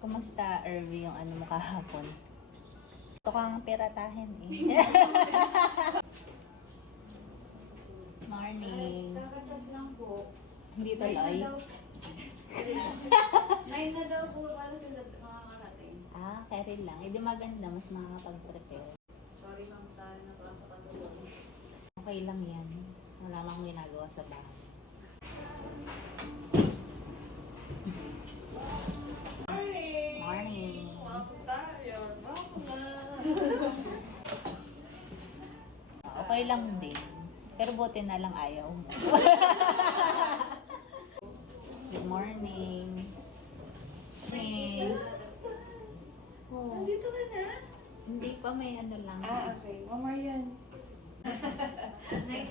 Kumusta, Irvie, yung ano mo kahapon? Gusto kang piratahin eh. Morning. Kakachat lang po. Hindi tuloy. 9 na daw po para sila makakarating. Ah, carry lang. Eh di maganda, mas makakapag-prepare. Sorry ma'am, tayo na pa sa katulong. Okay lang yan. Wala lang ginagawa sa bahay. Morning! Morning. Ako tayo. Ako na. Okay lang din. Pero buti na lang ayaw mo. Good morning. Hey. Oh, Nandito ka na? hindi pa may ano lang. Okay. One more yan. Night